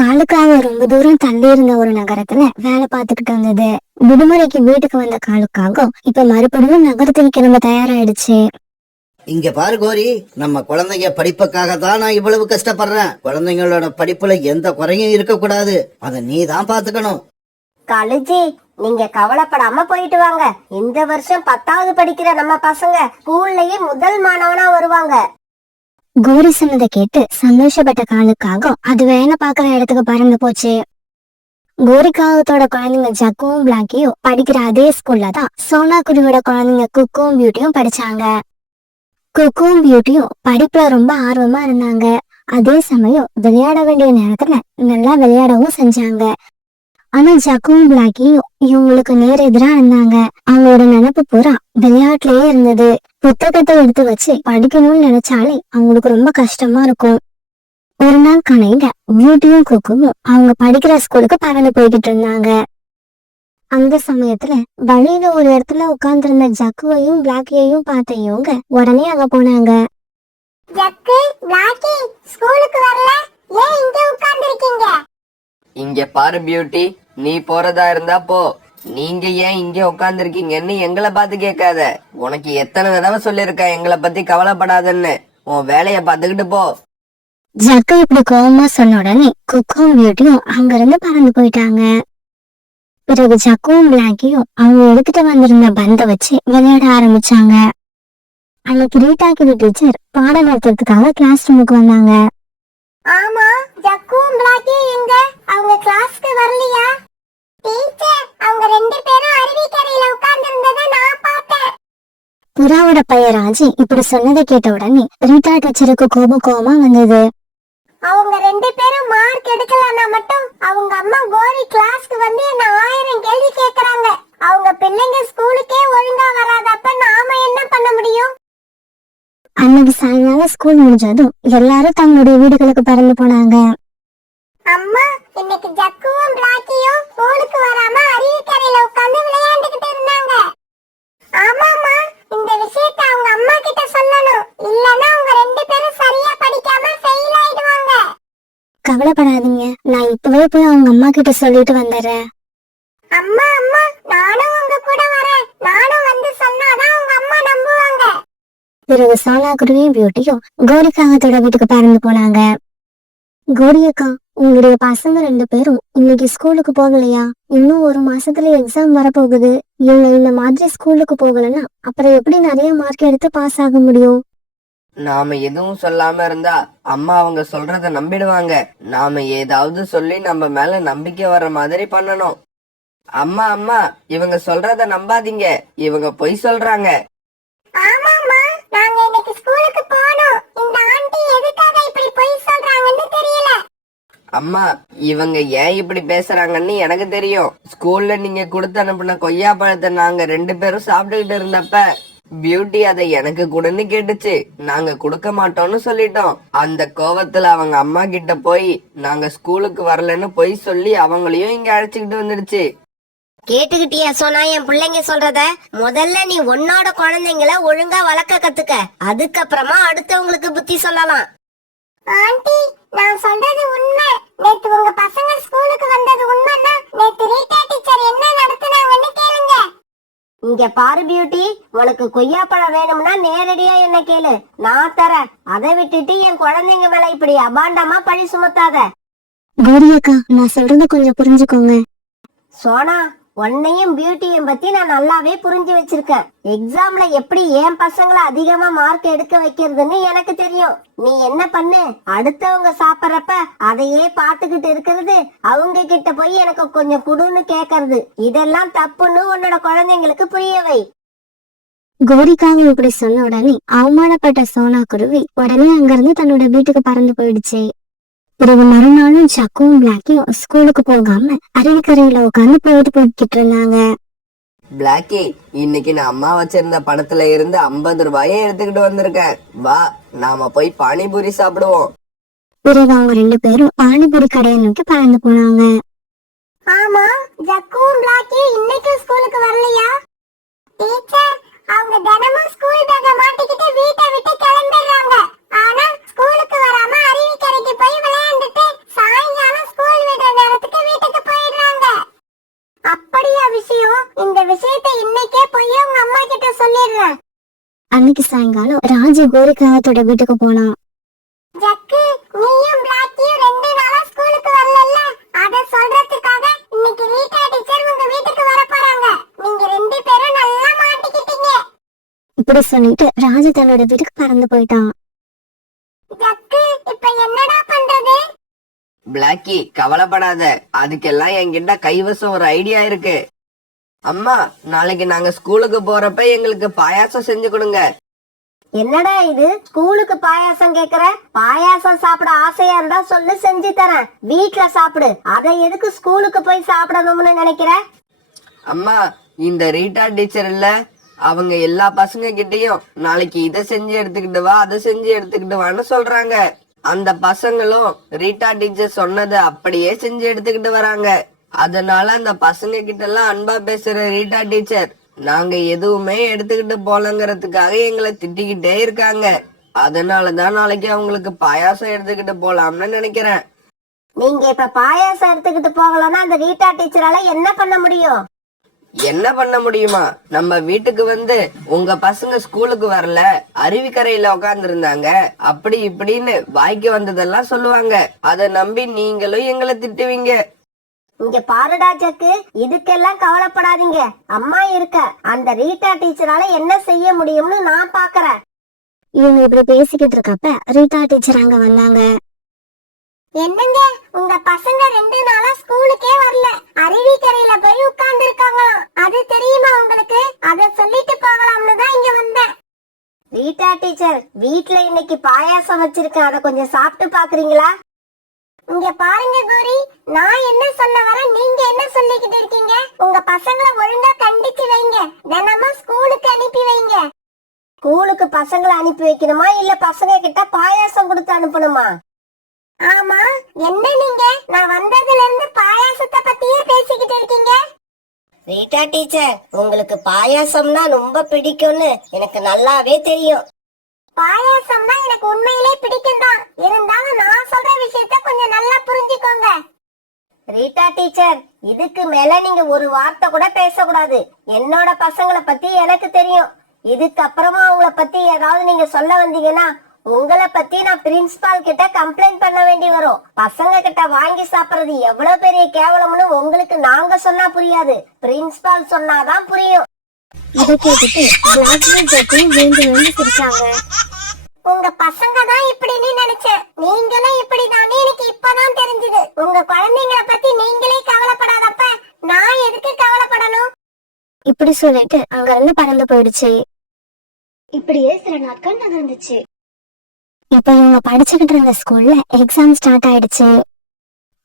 காலுக்காக ரொம்ப தூரம் தள்ளி இருந்த ஒரு நகரத்துல வேலை பார்த்துக்கிட்டு வந்தது. விடுமுறைக்கு வீட்டுக்கு வந்த காலுக்காக இப்ப மறுபடியும் நகரத்துக்கு கிளம்ப தயாராயிடுச்சு. இங்க பாரு கோரி, நம்ம குழந்தைங்க படிப்புக்காக தான் நான் இவ்வளவு கஷ்டப்படுறேன். குழந்தைங்களோட படிப்புல எந்த குறையும் இருக்க கூடாது. அத நீ தான் பாத்துக்கணும். காலேஜி, நீங்க கவலைப்படாம போயிட்டு வாங்க. இந்த வருஷம் 10வது படிக்கிற நம்ம பசங்க ஸ்கூல்லயே முதல் மாணவனா வருவாங்க. கோரி சொன்னதை கேட்டு சந்தோஷப்பட்ட காலுக்காக அது வேலை பாக்குற இடத்துக்கு பறந்து போச்சு. கோரிக்காகத்தோட குழந்தைங்க ஜக்குவும் பிளாக்கியும் படிக்கிற அதே ஸ்கூல்ல தான் சோனா குருவியோட குழந்தைங்க குக்கும் பியூட்டியும் படிச்சாங்க. குக்கும் பியூட்டியும் படிப்புல ரொம்ப ஆர்வமா இருந்தாங்க. அதே சமயம் விளையாட வேண்டிய நேரத்துல நல்லா விளையாடவும் செஞ்சாங்க. ஆனா ஜக்குவும் பிளாக்கியும் இவங்களுக்கு நேர எதிரா இருந்தாங்க. அவங்களோட நினைப்பு பூரா விளையாட்டுலயே இருந்தது. புத்தகத்தை எடுத்து வச்சு படிக்கணும்னு நினைச்சாலே அவங்களுக்கு ரொம்ப கஷ்டமா இருக்கும். ஒரு நாள் காலையில பியூட்டியும் குக்குவும் அவங்க படிக்கிற ஸ்கூலுக்கு பறந்து போய்கிட்டு இருந்தாங்க. அந்த சமயத்துல வழியில ஒரு இடத்துல உட்கார்ந்து இருந்த ஜக்குவையும் பிளாக்கியையும் பார்த்த இவங்க உடனே அங்க போனாங்க. ஜக்கு, பிளாக்கி, ஸ்கூலுக்கு வரல? ஏன் இங்க உட்கார்ந்து இருக்கீங்க? இங்க பாரு பியூட்டி, நீ போறதா இருந்தா போ. நீங்க ஏன் இங்க உட்கார்ந்து இருக்கீங்கன்னு எங்களை பார்த்து கேட்காத. உனக்கு எத்தனை தடவை சொல்லிருக்கேன் எங்களை பத்தி கவலைப்படாதன்னு. உன் வேலைய பாத்துக்கிட்டு போ. ஜக்கு இப்படி கோவமா சொன்ன உடனே குக்கும் பியூட்டியும் அங்க இருந்து பறந்து போயிட்டாங்க. பிறகு ஜக்குவும் பிளாக்கியும் அவங்க எடுத்துட்டு வந்திருந்த பந்தை வச்சு விளையாட ஆரம்பிச்சாங்க. அன்னைக்கு ரீட்டாக்கிற டீச்சர் பாடம் நடத்துறதுக்காக கிளாஸ் ரூமுக்கு வந்தாங்க. ஆமா, ஜக்குவும் பிளாக்கி எங்க? அவங்க கிளாஸ்க்கு வரலையா? டீச்சர், அவங்க ரெண்டு பேரும் அருவிக்கரையில உட்கார்ந்து இருந்ததை நான் பார்த்தேன். புறாவோட பையன் ராஜி இப்படி சொன்னதை கேட்ட உடனே ரீட்டா டீச்சருக்கு கோபமா வந்தது. அவங்க ரெண்டு பேரும் மார்க் எடுக்கலன்னா மட்டும் அவங்க அம்மா கோரி கிளாஸ்க்கு வந்து என்ன 1000 கேள்வி கேக்குறாங்க. அவங்க பிள்ளைங்க ஸ்கூலுக்கே ஒழுங்கா வராதப்ப நாம என்ன பண்ண முடியும்? அன்னைக்கு சாயங்காலம் ஸ்கூல் முடிஞ்சதும் எல்லாரும் தங்களுடைய வீடுகளுக்கு பறந்து போனாங்க. அம்மா, இன்னைக்கு ஜக்குவும் பிளாக்கியும் ஸ்கூலுக்கு வராம அருவிக்கரையில உட்கார்ந்து விளையாண்டுகிட்டு இருந்தாங்க. ஆமாமா, இந்த விஷயத்தை அவங்க அம்மா கிட்ட சொல்லணும். இல்லன்னா அவங்க ரெண்டு பேரும் சரியா படிக்காம ஃபெயில் ஆயிடுவாங்க. கவலைப்படாதீங்க, நான் இப்பவே போய் அவங்க அம்மா கிட்ட சொல்லிட்டு வந்துடுறேன். அம்மா, அம்மா, நானும் உங்க கூட வரேன். நானும் வந்து சொன்னாதான் உங்க அம்மா நம்புவாங்க. பிறகு சோனா குருவியும் பியூட்டியும் கோரிக்காகத்தோட வீட்டுக்கு பறந்து போனாங்க. கோரியக்கா, உங்களுடைய பசங்க ரெண்டு பேரும் இன்னைக்கு ஸ்கூலுக்கு போகலையா? இன்னும் ஒரு மாசத்துல எக்ஸாம் வரப்போகுது. இவங்க இந்த மாதிரி ஸ்கூலுக்கு போகலன்னா அப்புறம் எப்படி நிறைய மார்க் எடுத்து பாஸ் ஆக முடியும்? நாம எதுவும் சொல்லாம இருந்தா அம்மா அவங்க சொல்றத நம்பிடுவாங்க. நாம ஏதாவது சொல்லி நம்ம மேல நம்பிக்கை வர்ற மாதிரி பண்ணணும். அம்மா அம்மா, இவங்க சொல்றத நம்பாதீங்க. இவங்க பொய் சொல்றாங்க. ஆமாமா, நாங்க இன்னைக்கு ஸ்கூலுக்கு போனோம். இந்த ஆண்டி எதுக்காக இப்படி பொய் சொல்றாங்கன்னு தெரியல. அம்மா, இவங்க ஏன் இப்படி பேசுறாங்கன்னு எனக்கு தெரியும். ஸ்கூல்ல நீங்க கொடுத்து அனுப்புன கொய்யா பழத்தை நாங்க ரெண்டு பேரும் சாப்பிட்டுக்கிட்டு இருந்தப்ப பியூட்டி அதை எனக்கு கொடுன்னு கேட்டுச்சு. நாங்க கொடுக்க மாட்டோம்னு சொல்லிட்டோம். அந்த கோவத்துல அவங்க அம்மா கிட்ட போய் நாங்க ஸ்கூலுக்கு வரலன்னு பொய் சொல்லி அவங்களையும் இங்க அழைச்சுக்கிட்டு வந்துடுச்சு. கேட்டுக்கிட்டியா சோனா என் பிள்ளைங்க சொல்றத? முதல்ல நீ உன்னோட குழந்தைங்கள ஒழுங்கா வளர்க்க கத்துக்க. அதுக்கப்புறமா அடுத்தவங்களுக்கு புத்தி சொல்லலாம். ஆண்டி, நான் சொல்றது உண்மை. நேத்து உங்க பசங்க ஸ்கூலுக்கு வந்தது உண்மைன்னா நேத்து ரீட்டா டீச்சர் என்ன நடத்துனாங்கன்னு கேளுங்க. இங்க பாரு பியூட்டி, உனக்கு கொய்யாப்பழம் வேணும்னா நேரடியா என்ன கேளு, நான் தரேன். அதை விட்டுட்டு என் குழந்தைங்க மேல இப்படி அபாண்டமா பழி சுமத்தாத. கோரியக்கா, நான் சொல்றத கொஞ்சம் புரிஞ்சுக்கோங்க. சோனா, உன்னையும் பியூட்டியும் பத்தி நான் நல்லாவே புரிஞ்சு வச்சிருக்கேன். எக்ஸாம்ல எப்படி என் பசங்களை அதிகமா மார்க் எடுக்க வைக்கிறதுன்னு எனக்கு தெரியும். நீ என்ன பண்ணு, அடுத்தவங்க சாப்பிடறப்ப அதையே பாத்துக்கிட்டு இருக்கிறது, அவங்க கிட்ட போய் எனக்கு கொஞ்சம் குடுன்னு கேக்குறது, இதெல்லாம் தப்புன்னு உன்னோட குழந்தைங்களுக்கு புரிய வை. கோரிக்காக இப்படி சொன்ன உடனே அவமானப்பட்ட சோனா குருவி உடனே அங்கிருந்து தன்னோட வீட்டுக்கு பறந்து போயிடுச்சு. பிறகு மறுநாளும் ஜக்குவும் பிளாக்கியும் ஸ்கூலுக்கு போகாம அருவிக்கரையில உட்காந்து போய்கிட்டு இருந்தாங்க. பிளாக்கி, இன்னைக்கு நான் அம்மா வச்சிருந்த பணத்துல இருந்து 50 ரூபாயை எடுத்துக்கிட்டு வந்திருக்கேன். வா, நாம போய் பானிபூரி சாப்பிடுவோம். பிறகு அவங்க ரெண்டு பேரும் பானிபூரி கடையை நோக்கி பறந்து போனாங்க. ஆமா, ஜக்குவும் பிளாக்கியும் இன்னைக்கு ஸ்கூலுக்கு வரலையா? டீச்சர், அவங்க தினமும் ஸ்கூல் பேக்க மாட்டிக்கிட்டு வீட்டை விட்டு கிளம்பிடுறாங்க. ஆனா ஸ்கூலுக்கு வராம அருவிக்கரைக்கு போய் விளையாண்டுட்டு சாயங்காலம் ஸ்கூல் பண்ணிடுறேன். அன்னைக்கு சாயங்காலம் ராஜு கோரிக்காகத்தோட வீட்டுக்கு போனான். ஜக்கு, நீயும் பிளாக்கியும் 2 நாளா ஸ்கூலுக்கு வரலல்ல, அத சொல்றதுக்காக இன்னைக்கு ரீட்டா டீச்சர் உங்க வீட்டுக்கு வர போறாங்க. நீங்க 2 பேரும் நல்லா மாட்டிக்கிட்டீங்க. இப்படி சொல்லிட்டு ராஜு தன்னோட வீட்டுக்கு பறந்து போயிட்டான். ஜக்கு, இப்ப என்னடா பண்றது? பிளாக்கி, கவலைப்படாத, அதுக்கெல்லாம் என்கிட்ட கைவசம் ஒரு ஐடியா இருக்கு. அம்மா, நாளைக்கு நாங்க ஸ்கூலுக்கு போறப்ப எங்களுக்கு பாயாசம் செஞ்சு கொடுங்க. என்னடா இது, ஸ்கூலுக்கு பாயாசம் கேக்குற? பாயாசம் சாப்பிட ஆசையா இருந்தா சொல்லு, செஞ்சு தரேன். வீட்ல சாப்பிடு. அதை எதுக்கு ஸ்கூலுக்கு போய் சாப்பிடணும்னு நினைக்கிற? அம்மா, இந்த ரீட்டா டீச்சர் இல்ல, அவங்க எல்லா பசங்க கிட்டயும் நாளைக்கு இதை செஞ்சு எடுத்துக்கிட்டு வா, அதை செஞ்சு எடுத்துக்கிட்டு வான்னு சொல்றாங்க. அந்த பசங்களும் ரீட்டா டீச்சர் சொன்னதை அப்படியே செஞ்சு எடுத்துக்கிட்டு வராங்க. அதனால அந்த பசங்க கிட்ட எல்லாம் அன்பா பேசுற ரீட்டா டீச்சர் நாங்க எதுவுமே எடுத்துக்கிட்டு போலங்கிறதுக்காக எங்களை திட்டிக்கிட்டே இருக்காங்க. அதனாலதான் நாளைக்கு அவங்களுக்கு பாயாசம் எடுத்துக்கிட்டு போலாம்னு நினைக்கிறேன். நீங்க இப்ப பாயாசம் எடுத்துக்கிட்டு போகலன்னா அந்த ரீட்டா டீச்சரால என்ன பண்ண முடியும்? என்ன பண்ண முடியுமா? நம்ம வீட்டுக்கு வந்து உங்க பசங்க ஸ்கூலுக்கு வரல, அருவிக்கரையில உட்கார்ந்து இருந்தாங்க, அப்படி இப்படின்னு வாய்க்கு வந்ததெல்லாம் சொல்லுவாங்க. அதை நம்பி நீங்களும் எங்களை திட்டுவீங்க. இங்க பாருடா ஜக்கு, இதுக்கெல்லாம் கவலைப்படாதீங்க. அம்மா இருக்க. அந்த ரீட்டா டீச்சரால என்ன செய்ய முடியும்னு நான் பாக்குறேன். இவங்க இப்படி பேசிக்கிட்டு இருக்கப்ப ரீட்டா டீச்சர் அங்க வந்தாங்க. என்னங்க, உங்க பசங்க 2 நாளா ஸ்கூலுக்கே வரல, அருவிக்கரையில போய் உட்கார்ந்து இருக்காங்களாம். அது தெரியுமா உங்களுக்கு? அத சொல்லிட்டு போகலாம்னு தான் இங்க வந்தேன். ரீட்டா டீச்சர், வீட்ல இன்னைக்கு பாயாசம் வச்சிருக்கேன், அத கொஞ்சம் சாப்பிட்டு பாக்குறீங்களா? இங்க பாருங்க கோரி, நான் என்ன சொல்ல வரேன், நீங்க என்ன சொல்லிக்கிட்டு இருக்கீங்க? உங்க பசங்களை ஒழுங்கா கண்டிச்சு வைங்க, தினமும் ஸ்கூலுக்கு அனுப்பி வைங்க. ஸ்கூலுக்கு பசங்களை அனுப்பி வைக்கணுமா, இல்ல பசங்க கிட்ட பாயாசம் கொடுத்து அனுப்பணுமா? ஆமா, என்ன நீங்க நான் வந்ததுல இருந்து பாயாசத்தை பத்தியே பேசிக்கிட்டு இருக்கீங்க. ரீட்டா டீச்சர், உங்களுக்கு பாயாசம்னா ரொம்ப பிடிக்கும்னு எனக்கு நல்லாவே தெரியும். பாயாசம்னா எனக்கு உண்மையிலே பிடிக்கும் தான். இருந்தாலும் நான் சொல்ற விஷயத்த கொஞ்சம் நல்லா புரிஞ்சுக்கோங்க. ரீட்டா டீச்சர், இதுக்கு மேல நீங்க ஒரு வார்த்தை கூட பேசக்கூடாது. என்னோட பசங்களை பத்தி எனக்கு தெரியும். இதுக்கப்புறமா அவங்கள பத்தி ஏதாவது நீங்க சொல்ல வந்தீங்கன்னா உங்களை பத்தி நான் பிரின்சிபால் கிட்ட கம்ப்ளைண்ட் பண்ண வேண்டி வரும். பசங்க கிட்ட வாங்கி சாப்பிடுறது எவ்வளவு பெரிய கேவலம்னு உங்களுக்கு நாங்க சொன்னா புரியாது, பிரின்சிபால் சொன்னாதான் புரியும். இதை கேட்டுட்டு பிளாக்போர்ட் ஜக்கும் விழுந்து விழுந்து சிரிச்சாங்க. உங்க பசங்க தான் இப்படின்னு நினைச்சேன், நீங்களும் இப்படிதான் எனக்கு இப்பதான் தெரிஞ்சது. உங்க குழந்தைங்களை பத்தி நீங்களே கவலைப்படாதப்ப நான் எதுக்கு கவலைப்படணும்? இப்படி சொல்லிட்டு அங்க இருந்து பறந்து போயிடுச்சு. இப்படியே சில நாட்கள் நகர்ந்துச்சு. இப்ப இவங்க படிச்சுக்கிட்டு இருந்த ஸ்கூல்ல எக்ஸாம் ஸ்டார்ட் ஆயிடுச்சு.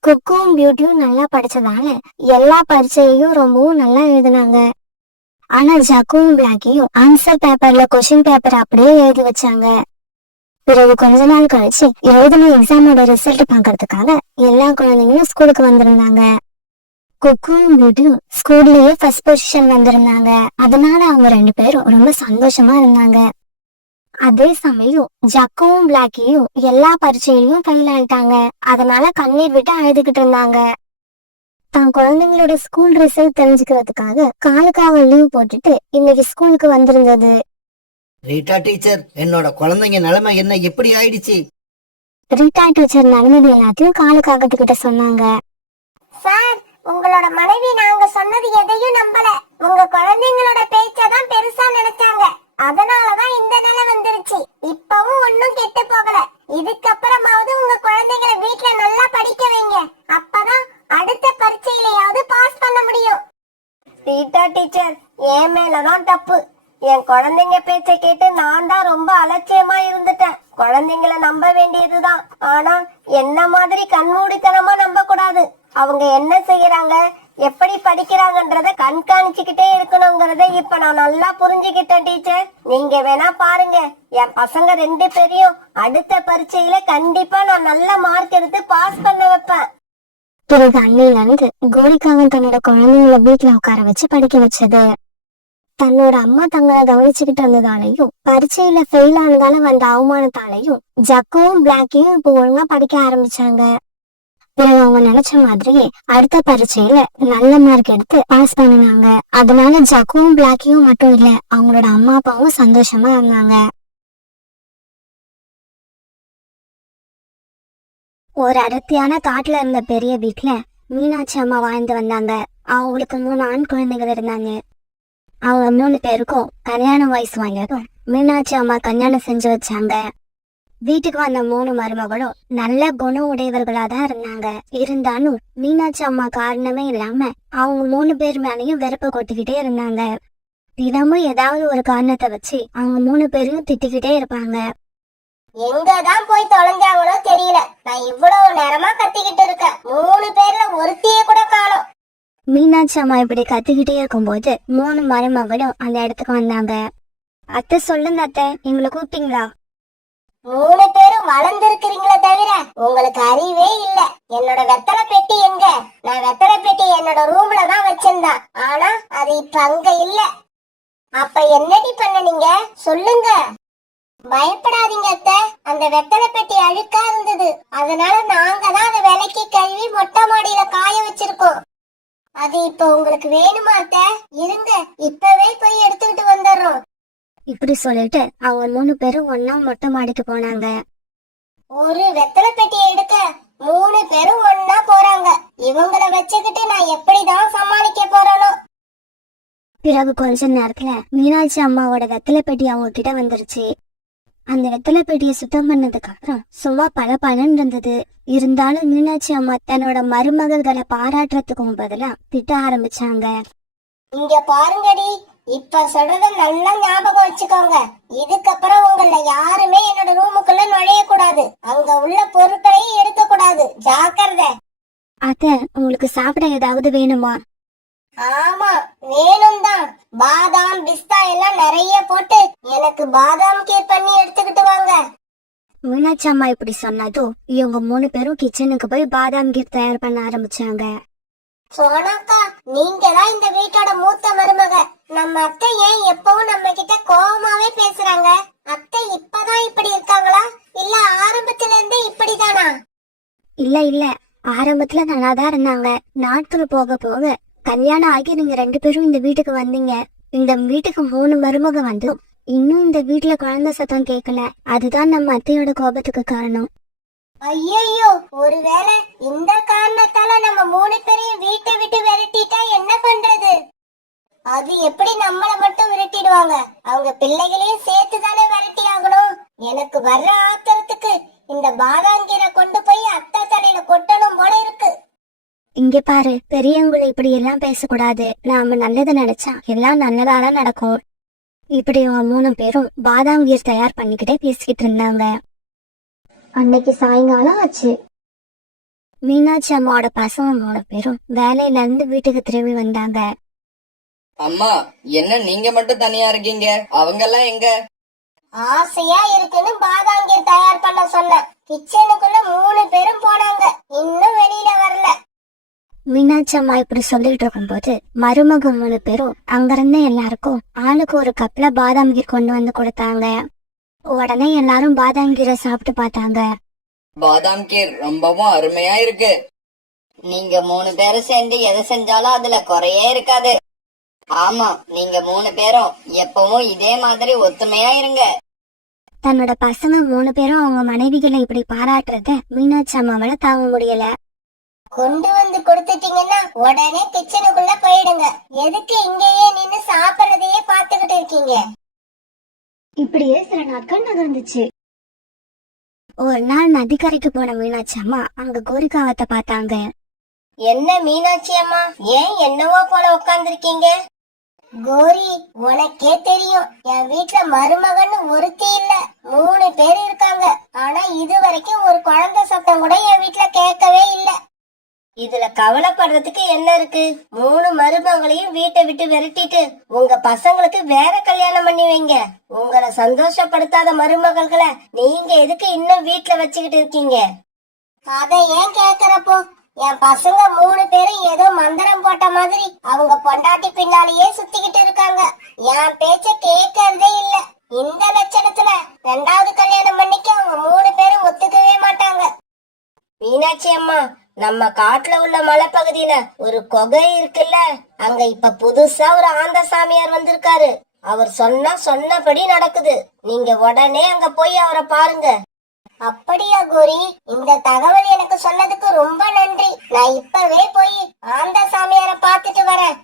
குக்கும் பியூட்டியும் நல்லா படிச்சதால எல்லா பரீட்சையையும் ரொம்பவும் நல்லா எழுதினாங்க. ஆனா ஜக்கும் பிளாக்கியும் ஆன்சர் பேப்பர்ல கொஸ்டின் பேப்பர் அப்படியே எழுதி வச்சாங்க. பிறகு கொஞ்ச நாள் கழிச்சு எழுதின எக்ஸாமோட ரிசல்ட் பாக்குறதுக்காக எல்லா குழந்தைங்களும் ஸ்கூலுக்கு வந்திருந்தாங்க. குக்கும் பியூட்டியும் ஸ்கூல்லயே ஃபர்ஸ்ட் பொசிஷன் வந்திருந்தாங்க. அதனால அவங்க 2 பேரும் ரொம்ப சந்தோஷமா இருந்தாங்க. அதே சமயம் ஜக்கும் பிளாக்கியும் எல்லா பரீட்சையிலும் ஃபெயில் ஆயிட்டாங்க. அதனால கண்ணீர் விட்டு அழுதுகிட்டு இருந்தாங்க. தான் குழந்தைங்களோட ஸ்கூல் ரிசல்ட் தெரிஞ்சுக்கிறதுக்காக காலுக்காக லீவ் போட்டுட்டு இன்னைக்கு ஸ்கூலுக்கு வந்திருந்தது. ரீட்டா டீச்சர், என்னோட குழந்தைங்க நிலைமை என்ன எப்படி ஆயிடுச்சு? ரீட்டா டீச்சர் நடந்தது எல்லாத்தையும் காலுக்காகத்துக்கிட்ட சொன்னாங்க. சார், உங்களோட மனைவி நாங்க சொன்னது எதையும் நம்பல. உங்க குழந்தைங்களோட பேச்சதான் பெருசா நினைச்சாங்க. அதனாலதான் இந்த நிலை வந்துருச்சு. இப்பவும் ஒன்னும் கெட்டு போகல. இதுக்கப்புறமாவது உங்க குழந்தைகளை வீட்டுல நல்லா படிக்க வைங்க. அப்பதான் அடுத்த பரீட்சையிலயாவது பாஸ் பண்ண முடியும். ரீட்டா டீச்சர், என் மேலதான் தப்பு. என் குழந்தைங்க பேச்ச கேட்டு நான் தான் ரொம்ப அலட்சியமா இருந்துட்டேன். குழந்தைங்களை நம்ப வேண்டியதுதான். ஆனா என்ன மாதிரி கண்மூடித்தனமா நம்ப கூடாது. அவங்க என்ன செய்யறாங்க, எப்படி படிக்கிறாங்கன்றத கண்காணிச்சுக்கிட்டே இருக்கணுங்கிறத இப்ப நான் நல்லா புரிஞ்சுக்கிட்டேன் டீச்சர். நீங்க வேணா பாருங்க, என் பசங்க 2 பேரையும் அடுத்த பரீட்சையில கண்டிப்பா நான் நல்ல மார்க் எடுத்து பாஸ் பண்ண வைப்பேன். பிறகு அன்னையில இருந்து கோரிக்காக தன்னோட குழந்தைங்களை வீட்டுல உட்கார வச்சு படிக்க வச்சது. தன்னோட அம்மா தங்களை கவனிச்சுக்கிட்டு இருந்ததாலையும் பரீட்சையில ஃபெயில் ஆனதால வந்த அவமானத்தாலையும் ஜக்கும் பிளாக்கியும் இப்போ ஒழுங்கா படிக்க ஆரம்பிச்சாங்க. பிறகு அவங்க நினைச்ச மாதிரியே அடுத்த பரீட்சையில நல்ல மார்க் எடுத்து பாஸ் பண்ணினாங்க. அதனால ஜக்குவும் பிளாக்கியும் மட்டும் இல்ல, அவங்களோட அம்மா அப்பாவும் சந்தோஷமா இருந்தாங்க. ஒரு அடர்த்தியான காட்டுல இருந்த பெரிய வீட்டுல மீனாட்சி அம்மா வாழ்ந்து வந்தாங்க. அவங்களுக்கு 3 ஆண் குழந்தைகள் இருந்தாங்க. அவங்க 3 பேருக்கும் கல்யாண வயசு வாங்கியதும் மீனாட்சி அம்மா கல்யாணம் செஞ்சு வச்சாங்க. வீட்டுக்கு வந்த 3 மருமகளும் நல்ல குணம் உடையவர்களா தான் இருந்தாங்க. இருந்தாலும் மீனாட்சி அம்மா காரணமே இல்லாம அவங்க 3 பேர் மேலேயும் வெறுப்பை கொட்டிக்கிட்டே இருந்தாங்க. தினமும் ஏதாவது ஒரு காரணத்தை வச்சு அவங்க 3 பேரையும் திட்டிக்கிட்டே இருப்பாங்க. எங்கதான் போய் தொலைஞ்சாங்களோ தெரியல. நான் இவ்வளவு நேரமா கத்திக்கிட்டு இருக்கேன், 3 பேர்ல ஒருத்தியே கூட காணோம். மீனாட்சி அம்மா இப்படி கத்திக்கிட்டே இருக்கும்போது 3 மருமகளும் அந்த இடத்துக்கு வந்தாங்க. அத்தை சொல்லுங்க அத்தை, எங்களை கூப்பிட்டீங்களா? 3 பேரும் வளர்ந்திருக்கிறீங்களே தவிர உங்களுக்கு அறிவே இல்ல. என்னோட வெத்தலை பெட்டி எங்க? நான் வெத்தலை பெட்டி என்னோட ரூம்ல தான் வச்சிருந்தேன். ஆனா அது இப்ப அங்க இல்ல. அப்ப என்னடி பண்ணீங்க சொல்லுங்க. பயப்படாதீங்க அத்தை, அந்த வெத்தலை பெட்டி அழுக்கா இருந்தது. அதனால நாங்க தான் அதை விலைக்கு கழுவி மொட்டை மாடியில காய வச்சிருக்கோம். அது இப்ப உங்களுக்கு வேணுமா அத்தை? இருங்க, இப்பவே போய் எடுத்துக்கிட்டு வந்துடுறோம். இப்படி சொல்லிட்டு அவங்க 3 பேரும் ஒன்னா மொட்டை மாடிக்கு போனாங்க. ஒரு வெத்தலை பெட்டியை எடுக்க 3 பேரும் ஒன்னா போறாங்க. இவங்களை வச்சுக்கிட்டு நான் எப்படிதான் சமாளிக்க போறேனோ. பிறகு கொஞ்ச நேரத்துல மீனாட்சி அம்மாவோட வெத்தலை பெட்டி அவங்க கிட்ட வந்துருச்சு. அந்த வெத்தலை பெட்டியை சுத்தம் பண்ணதுக்கு அப்புறம் சும்மா பளபளன்னு இருந்தது. இருந்தாலும் மீனாட்சி அம்மா தன்னோட மருமகள்களை பாராட்டுறதுக்கும் பதிலா திட்ட ஆரம்பிச்சாங்க. இங்க பாருங்கடி, இப்ப சொல்றத நல்லா ஞாபகம் வச்சுக்கோங்க. இதுக்கப்புறம் உங்கள யாருமே என்னோட ரூமுக்குள்ள நுழைய கூடாது. அங்க உள்ள பொருட்களையும் எடுக்க கூடாது. ஜாக்கிரதை. அத்தை, உங்களுக்கு சாப்பிட ஏதாவது வேணுமா? ஆமா, வேணும் தான். பாதாம் பிஸ்தா எல்லாம் நிறைய போட்டு எனக்கு பாதாம் கீர் பண்ணி எடுத்துக்கிட்டு வாங்க. மீனாட்சி அம்மா இப்படி சொன்னதும் இவங்க 3 பேரும் கிச்சனுக்கு போய் பாதாம் கீர் தயார் பண்ண ஆரம்பிச்சாங்க. சோனாக்கா, நீங்க தான் இந்த வீட்டோட மூத்த மருமக. நம்ம அத்தை ஏன் எப்பவும் நம்ம கிட்ட கோவமாவே பேசுறாங்க? அத்தை இப்பதான் இப்படி இருக்காங்களா, இல்ல ஆரம்பத்துல இருந்தே இப்படிதானா? இல்ல ஆரம்பத்துல நல்லாதான் இருந்தாங்க. நாட்கள் போக போக கல்யாணம் ஆகி நீங்க 2 பேரும் இந்த வீட்டுக்கு வந்தீங்க. இந்த வீட்டுக்கு 3 மருமக வந்து இன்னும் இந்த வீட்டுல குழந்தை சத்தம் கேட்கல. அதுதான் நம்ம அத்தையோட கோபத்துக்கு காரணம். ஐயோ, ஒருவேளை இந்த காரணத்தால நம்ம 3 பேரையும் வீட்டை விட்டு விரட்டிட்டா என்ன பண்றது? அது எப்படி நம்மள மட்டும் விரட்டிடுவாங்க? அவங்க பிள்ளைகளையும் சேர்த்து தானே விரட்டி ஆகணும். எனக்கு வர்ற ஆத்திரத்துக்கு இந்த பாதாங்கீரை கொண்டு போய் அத்தை தலையில கொட்டணும் போல இருக்கு. இங்க பாரு, பெரியவங்களை இப்படி எல்லாம் பேசக்கூடாது. நாம நல்லது நினைச்சா எல்லாம் நல்லதாதான் நடக்கும். இப்படி 3 பேரும் பாதாம் கீர் தயார் பண்ணிக்கிட்டே பேசிக்கிட்டு இருந்தாங்க. அன்னைக்கு சாயங்காலம் ஆச்சு. மீனாட்சி அம்மாவோட பசங்க 3 பேரும் வேலையில இருந்து வீட்டுக்கு திரும்பி வந்தாங்க. அம்மா, என்ன நீங்க மட்டும் தனியா இருக்கீங்க? அவங்க எல்லாம் எங்க? ஆசையா இருக்குன்னு பாதாங்கீர் தயார் பண்ண சொன்னேன். கிச்சனுக்குள்ள 3 பேரும் போனாங்க, இன்னும் வெளியில வரல. மீனாட்சி அம்மா இப்படி சொல்லிட்டு இருக்கும்போது மருமக 3 பேரும் அங்கிருந்த எல்லாருக்கும் ஆளுக்கு ஒரு கப்ல பாதாம் கீர் கொண்டு வந்து கொடுத்தாங்க. உடனே எல்லாரும் பாதாம் கீரை சாப்பிட்டு பார்த்தாங்க. பாதாம் கீர் ரொம்பவும் அருமையா இருக்கு. நீங்க 3 பேரும் சேர்ந்து எதை செஞ்சாலும் அதுல குறையே இருக்காது. ஆமா, நீங்க 3 பேரும் எப்பவும் இதே மாதிரி ஒத்துமையா இருங்க. தன்னோட பசங்க 3 பேரும் அவங்க மனைவிகளை இப்படி பாராட்டுறத மீனாட்சி அம்மாவால தாங்க முடியல. கொண்டு வந்து கொடுத்துட்டீங்கன்னா உடனே கிச்சனுக்குள்ள போயிடுங்க. எதுக்கு இங்கேயே நின்னு சாப்பிடுறதையே பாத்துக்கிட்டு இருக்கீங்க? இப்படியே சில நாட்கள் நகர்ந்துச்சு. ஒரு நாள் நதிக்கரைக்கு போன மீனாட்சி அம்மா அங்க கோரிக்காவத்தை பார்த்தாங்க. என்ன மீனாட்சி அம்மா, ஏன் என்னவோ போல உட்கார்ந்துருக்கீங்க? கோரி, உனக்கே தெரியும் என் வீட்டுல மருமகன்னு ஒருத்தி இல்ல, 3 பேர் இருக்காங்க. ஆனா இது வரைக்கும் ஒரு குழந்தை சத்தம் கூட என் வீட்டுல கேட்கவே இல்ல. இதுல கவலைப்படுறதுக்கு என்ன இருக்கு? 3 மருமகளையும் வீட்டை விட்டு விரட்டிட்டு உங்க பசங்களுக்கு வேற கல்யாணம் பண்ணி வைங்க. உங்களை சந்தோஷப்படுத்தாத மருமகள்களை நீங்க எதுக்கு இன்னும் வீட்டுல வச்சுக்கிட்டு இருக்கீங்க? அதை ஏன் கேக்குறப்போ? என் பசங்க 3 பேரும் ஏதோ மந்திரம் போட்ட மாதிரி அவங்க பொண்டாட்டி பின்னாலேயே சுத்திக்கிட்டு இருக்காங்க. என் பேச்ச கேட்கறதே இல்ல. இந்த லட்சணத்துல 2வது கல்யாணம் பண்ணிக்க அவங்க 3 பேரும் ஒத்துக்கவே மாட்டாங்க. மீனாட்சி அம்மா, நம்ம காட்டுல உள்ள மலைப்பகுதியில ஒரு குகை இருக்குல்ல, அங்க இப்ப புதுசா ஒரு ஆந்த சாமியார் வந்திருக்காரு. அவர் சொன்னபடி நடக்குது. நீங்க உடனே அங்க போய் அவரை பாருங்க. அப்படியா கோரி? இந்த தகவல் எனக்கு சொன்னதுக்கு ரொம்ப நன்றி. நான் இப்பவே போய் ஆந்த சாமியார பாத்துட்டு வரேன்.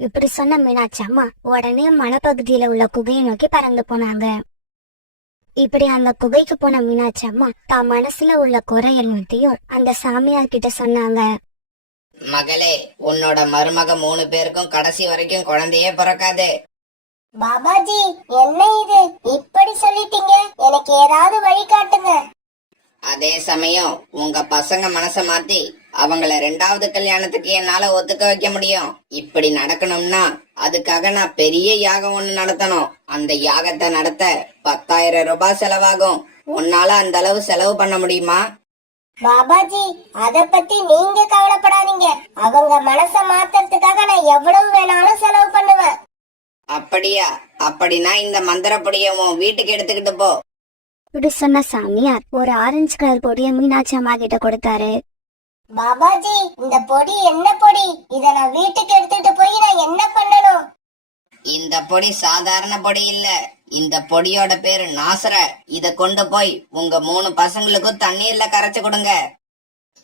இப்படி சொன்ன மீனாட்சி அம்மா உடனே மலைப்பகுதியில உள்ள குகையை நோக்கி பறந்து போனாங்க. இப்படி அந்த குகைக்கு போன மீனாட்சி அம்மா தான் மனசுல உள்ள குறையத்தையும் அந்த சாமியார் கிட்ட சொன்னாங்க. மகளே, உன்னோட மருமக 3 பேருக்கும் கடைசி வரைக்கும் குழந்தையே பிறக்காது. பாபாஜி, என்ன இது இப்படி சொல்லிட்டீங்க? எனக்கு ஏதாவது வழி காட்டுங்க. அதே சமயம் உங்க பசங்க மனச மாத்தி அவங்கள 2வது கல்யாணத்துக்கு என்னால ஒத்துக்க வைக்க முடியும். இப்படி நடக்கணும்னா அதுக்காக நான் பெரிய யாகம் ஒண்ணு நடத்தணும். அந்த யாகத்தை நடத்த 10,000 ரூபாய் செலவாகும். உன்னால அந்த அளவு செலவு பண்ண முடியுமா? பாபாஜி, அத பத்தி நீங்க கவலைப்படாதீங்க. அவங்க மனச மாத்துறதுக்காக நான் எவ்வளவு வேணாலும் செலவு பண்ணுவேன். அப்படியா? அப்படின்னா இந்த மந்திரப்பொடிய உன் வீட்டுக்கு எடுத்துக்கிட்டு போ. இப்படி சொன்ன சாமியார் ஒரு ஆரஞ்சு கலர் பொடியை மீனாட்சி அம்மா கிட்ட கொடுத்தாரு. பாபாஜி, இந்த பொடி என்ன பொடி? இத நான் வீட்டுக்கு எடுத்துட்டு போய் நான் என்ன பண்ணணும்? இந்த பொடி சாதாரண பொடி இல்ல. இந்த பொடியோட பேரு நாசர. இத கொண்டு போய் உங்க 3 பசங்களுக்கும் தண்ணீர்ல கரைச்சு கொடுங்க.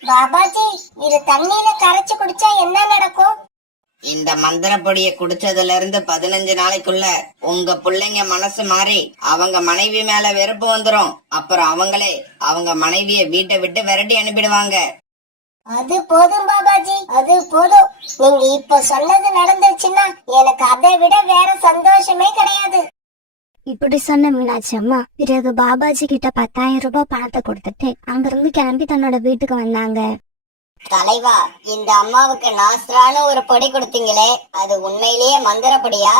பாபாஜி, இது தண்ணியில கரைச்சு குடிச்சா என்ன நடக்கும்? இந்த மந்திர பொடிய குடிச்சதுல இருந்து 15 நாளைக்குள்ள உங்க பிள்ளைங்க மனசு மாறி அவங்க மனைவி மேல வெறுப்பு வந்துரும். அப்புறம் அவங்களே அவங்க மனைவிய வீட்டை விட்டு விரட்டி அனுப்பிடுவாங்க. அது போதும் பாபாஜி, அது போதும். நீங்க இப்ப சொன்னது நடந்துச்சுன்னா எனக்கு அதை விட வேற சந்தோஷமே கிடையாது. இப்படி சொன்ன மீனாட்சி அம்மா பிறகு பாபாஜி கிட்ட 10,000 ரூபாய் பணத்தை கொடுத்துட்டு அங்கிருந்து கிளம்பி தன்னோட வீட்டுக்கு வந்தாங்க. தலைவா, இந்த அம்மாவுக்கு நாஸ்ரான்னு ஒரு பொடி கொடுத்தீங்களே, அது உண்மையிலேயே மந்திர பொடியா?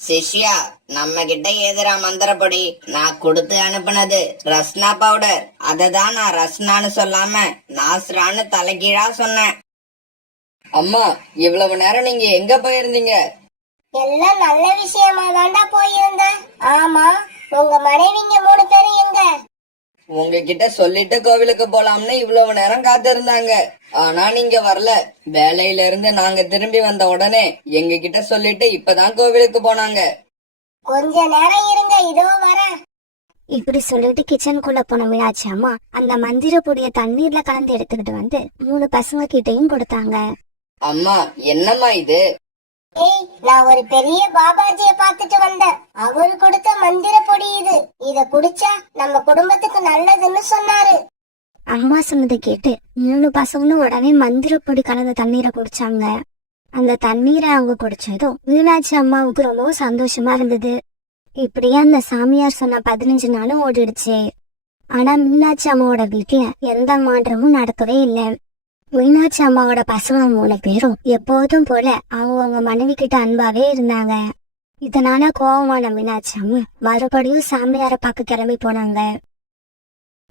சிஷ்யா, நம்ம கிட்ட எதிரா மந்திர பொடி. நான் கொடுத்து அனுப்புனது ரஸ்னா பவுடர். அததான் நான் ரஸ்னான்னு சொல்லாம நாஸ்ரான்னு தலைகீழா சொன்னேன். அம்மா, இவ்வளவு நேரம் நீங்க எங்க போயிருந்தீங்க? எல்லாம் நல்ல விஷயமா தாண்டா போயிருந்தேன். ஆமா, உங்க மனைவிங்க 3 பேரும் எங்க? உங்ககிட்ட சொல்லிட்டு கோவிலுக்கு போலாம்னு இவ்வளவு நேரம் காத்திருந்தாங்க. ஆனா நீங்க வரல. வேலையில இருந்து நாங்க திரும்பி வந்த உடனே எங்க கிட்ட சொல்லிட்டு இப்பதான் கோவிலுக்கு போனாங்க. கொஞ்ச நேரம் இருங்க, இதோ வரேன். இப்படி சொல்லிட்டு கிச்சனுக்குள்ள போன மீனாட்சி அம்மா அந்த மந்திர பொடிய தண்ணீர்ல கலந்து எடுத்துக்கிட்டு வந்து 3 பசங்க கிட்டையும் கொடுத்தாங்க. அம்மா, என்னம்மா இது? ஏய், நான் ஒரு பெரிய பாபாஜிய பாத்துட்டு வந்தேன். அவரு கொடுத்த மந்திர பொடி இது. இத குடிச்சா நம்ம குடும்பத்துக்கு நல்லதுன்னு சொன்னாரு. அம்மா சொன்னதை கேட்டு 3 பசங்களும் உடனே மந்திர பொடி கலந்த தண்ணீரை குடிச்சாங்க. அந்த தண்ணீரை அவங்க குடிச்சதும் மீனாட்சி அம்மாவுக்கு ரொம்ப சந்தோஷமா இருந்தது. இப்படியே அந்த சாமியார் சொன்ன 15 நாளும் ஓடிடுச்சு. ஆனா மீனாட்சி அம்மாவோட வீட்டுல எந்த மாற்றமும் நடக்கவே இல்லை. மீனாட்சி அம்மாவோட பசங்க 3 பேரும் எப்போதும் போல அவங்க மனைவி கிட்ட அன்பாவே இருந்தாங்க. இதனால கோபமான மீனாட்சி அம்மா மறுபடியும் சாமியார பார்க்க கிளம்பி போனாங்க.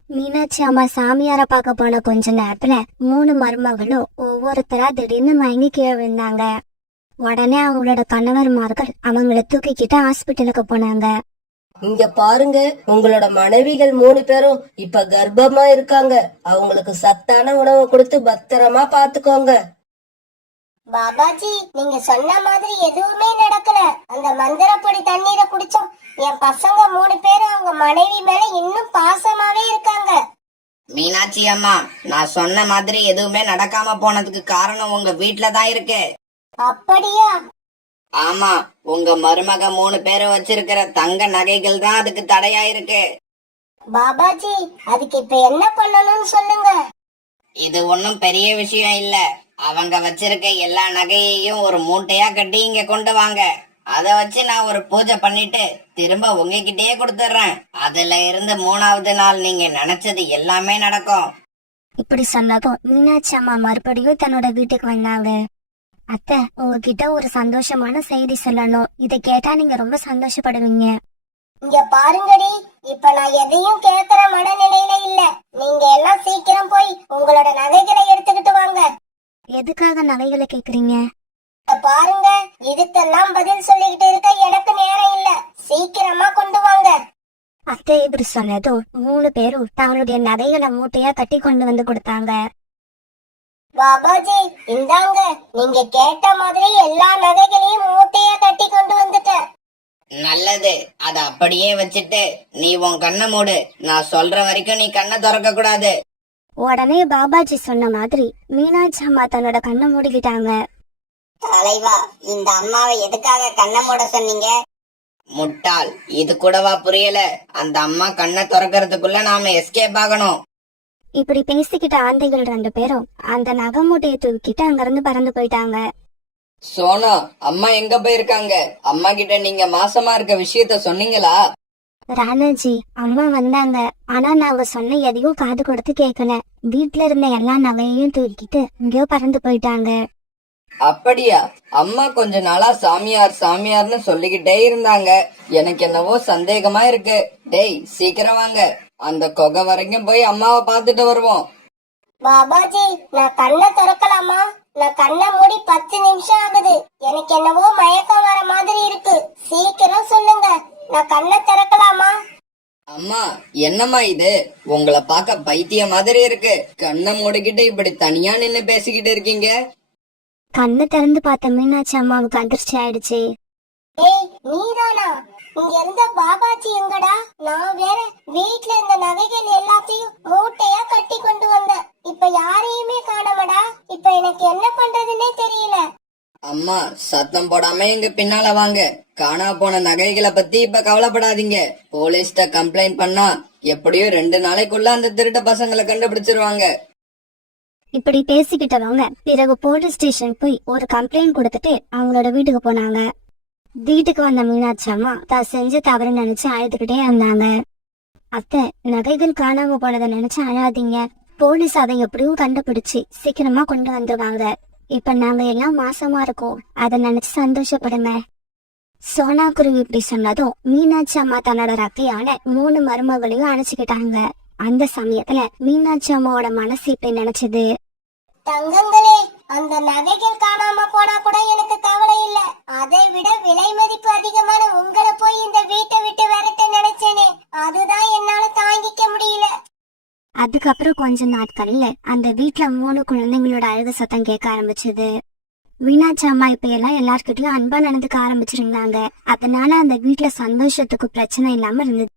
மீனாட்சி அம்மா சாமியார பார்க்க போன கொஞ்ச நேரத்துல 3 மருமகளும் ஒவ்வொருத்தரா திடீர்னு மயங்கி கீழே விழுந்தாங்க. உடனே அவங்களோட கணவர்மார்கள் அவங்கள தூக்கிக்கிட்டு ஹாஸ்பிட்டலுக்கு போனாங்க. இங்க பாருங்க, உங்களோட மனைவிகள் 3 பேரும் இப்ப கர்ப்பமா இருக்காங்க. அவங்களுக்கு சத்தான உணவு கொடுத்து பத்திரமா பாத்துக்கோங்க. பாபாஜி, நீங்க சொன்ன மாதிரி எதுவுமே நடக்கல. அந்த மந்திரப்பொடி தண்ணீரை குடிச்சோம். என் பசங்க 3 பேரும் அவங்க மனைவி மேல இன்னும் பாசமாவே இருக்காங்க. மீனாட்சி அம்மா, நான் சொன்ன மாதிரி எதுவுமே நடக்காம போனதுக்கு காரணம் உங்க வீட்டுலதான் இருக்கு. அப்படியா? ஆமா, உங்க மருமக 3 பேரும் வச்சிருக்கிற தங்க நகைகள் தான் அதுக்கு தடையா இருக்கு. பாபாஜி, அதுக்கு இப்ப என்ன பண்ணணும்னு சொல்லுங்க. இது ஒன்னும் பெரிய விஷயம் இல்ல. அவங்க வச்சிருக்க எல்லா நகையையும் ஒரு மூட்டையா கட்டி இங்க கொண்டு வாங்க. அத வச்சு நான் ஒரு பூஜை பண்ணிட்டு திரும்ப உங்ககிட்டயே கொடுத்துறேன். அதுல இருந்து 3வது நாள் நீங்க நினைச்சது எல்லாமே நடக்கும். இப்படி சொன்னதும் மீனாட்சி அம்மா மறுபடியும் தன்னோட வீட்டுக்கு வந்தாங்க. அத்தை, உங்ககிட்ட ஒரு சந்தோஷமான செய்தி சொல்லணும். இதை கேட்டா நீங்க ரொம்ப சந்தோஷப்படுவீங்க. இங்க பாருங்கடி, இப்ப நான் எதையும் கேக்குற மனநிலையில இல்ல. நீங்க எல்லாம் சீக்கிரம் போய் உங்களோட நகைகளை எடுத்துக்கிட்டு வாங்க. எதுக்காக நகைகளை கேக்குறீங்க? பாருங்க, இதுக்கெல்லாம் பதில் சொல்லிக்கிட்டு இருக்க எனக்கு நேரம் இல்ல. சீக்கிரமா கொண்டு வாங்க. அத்தை இப்படி சொன்னதும் 3 பேரும் தங்களுடைய நகைகளை மூட்டையா கட்டி கொண்டு வந்து கொடுத்தாங்க. பாபாஜி இந்தாங்க, நீங்க கேட்ட மாதிரி எல்லா நகைகளையும் மூட்டையா கட்டி கொண்டு வந்துட்டேன். நல்லது, அத அப்படியே வச்சுட்டு நீ உன் கண்ணை மூடு. நான் சொல்ற வரைக்கும் நீ கண்ணை திறக்க கூடாது. உடனே பாபாஜி சொன்ன மாதிரி மீனாட்சி அம்மா தன்னோட கண்ணை மூடிக்கிட்டாங்க. தலைவா, இந்த அம்மாவை எதுக்காக கண்ணை மூட சொன்னீங்க? முட்டாள், இது கூடவா புரியல? அந்த அம்மா கண்ணை திறக்கிறதுக்குள்ள நாம எஸ்கேப் ஆகணும். இப்படி பேசிக்கிட்ட ஆந்தைகள் 2 பேரும் அந்த நகை மூட்டையை தூக்கிட்டு அங்கிருந்து பறந்து போயிட்டாங்க. சோனா, அம்மா எங்க போயிருக்காங்க? அம்மா கிட்ட நீங்க மாசமா இருக்க விஷயத்த சொன்னீங்களா? ராணாஜி, அம்மா வந்தாங்க. ஆனா நாங்க சொன்ன எதையும் காது கொடுத்து கேட்கல. வீட்டுல இருந்த எல்லா நகையையும் தூக்கிட்டு இங்கேயோ பறந்து போயிட்டாங்க. அப்படியா? அம்மா கொஞ்ச நாளா சாமியார் சாமியார்னு சொல்லிக்கிட்டே இருந்தாங்க. எனக்கு என்னவோ சந்தேகமா இருக்கு. டேய், சீக்கிரம் வாங்க, அந்த குகை வரைக்கும் போய் அம்மாவை பாத்துட்டு வருவோம். பாபாஜி, நான் கண்ணை திறக்கலாமா? நான் கண்ணை மூடி 10 நிமிஷம் ஆகுது. எனக்கு என்னவோ மயக்கம் வர மாதிரி இருக்கு. சீக்கிரம் சொல்லுங்க, நான் கண்ணை திறக்கலாமா? அம்மா, என்னம்மா இது? உங்களை பார்க்க பைத்திய மாதிரி இருக்கு. கண்ணை மூடிக்கிட்டு இப்படி தனியா நின்னு பேசிக்கிட்டு இருக்கீங்க. கண்ணு திறந்து பார்த்த மீனாட்சி அம்மாவுக்கு அதிர்ச்சி ஆயிடுச்சு. ஏய், நீதானா? இங்க இருந்த பாபாஜி எங்கடா? நான் வேற வீட்ல இருந்த நகைகள் எல்லாத்தையும் மூட்டையா கட்டி கொண்டு வந்தேன். இப்ப யாரையுமே காணோமடா. இப்ப எனக்கு என்ன பண்றதுன்னே தெரியல. அம்மா, சத்தம் போடாம எங்க பின்னால வாங்க. காணா போன நகைகளை பத்தி இப்ப கவலைப்படாதீங்க. போலீஸ்ட கம்ப்ளைண்ட் பண்ணா எப்படியும் 2 நாளைக்குள்ள அந்த திருட்ட பசங்களை கண்டுபிடிச்சிருவாங்க. இப்படி பேசிக்கிட்டவங்க பிறகு போலீஸ் ஸ்டேஷன் போய் ஒரு கம்ப்ளைண்ட் கொடுத்துட்டு அவங்களோட வீட்டுக்கு போனாங்க. வீட்டுக்கு வந்த மீனாட்சி அம்மா தான் செஞ்ச தவறு நினைச்சு அழுதுகிட்டே இருந்தாங்க. அத்தை, நகைகள் காணாம போனதை நினைச்சு அழாதீங்க. போலீஸ் அதை எப்படியும் கண்டுபிடிச்சு சீக்கிரமா கொண்டு வந்துருவாங்க. இப்ப நாங்க எல்லாம் மாசமா இருக்கோம், அதை நினைச்சு சந்தோஷப்படுங்க. சோனா குருவி இப்படி சொன்னதும் மீனாட்சி அம்மா தன்னோட ரக்கையான 3 மருமகளையும் அணைச்சுக்கிட்டாங்க. அந்த சமயத்துல மீனாட்சி அம்மாவோட மனசு இப்படி நினைச்சது. தங்கங்களே, அந்த நகைகள் காணாம போனா கூட எனக்கு கவலை இல்ல. அதை விட விலை மதிப்பு அதிகமான உங்களை போய் இந்த வீட்டை விட்டு விரட்ட நினைச்சேனே, அதுதான் என்னால தாங்கிக்க முடியல. அதுக்கப்புறம் கொஞ்ச நாட்கள்ல அந்த வீட்டுல 3 குழந்தைங்களோட அழுக சத்தம் கேட்க ஆரம்பிச்சது. மீனாட்சி அம்மா இப்ப எல்லாம் எல்லார்கிட்டயும் அன்பா நடந்துக்க ஆரம்பிச்சிருந்தாங்க. அதனால அந்த வீட்டுல சந்தோஷத்துக்கு பிரச்சனை இல்லாம இருந்தது.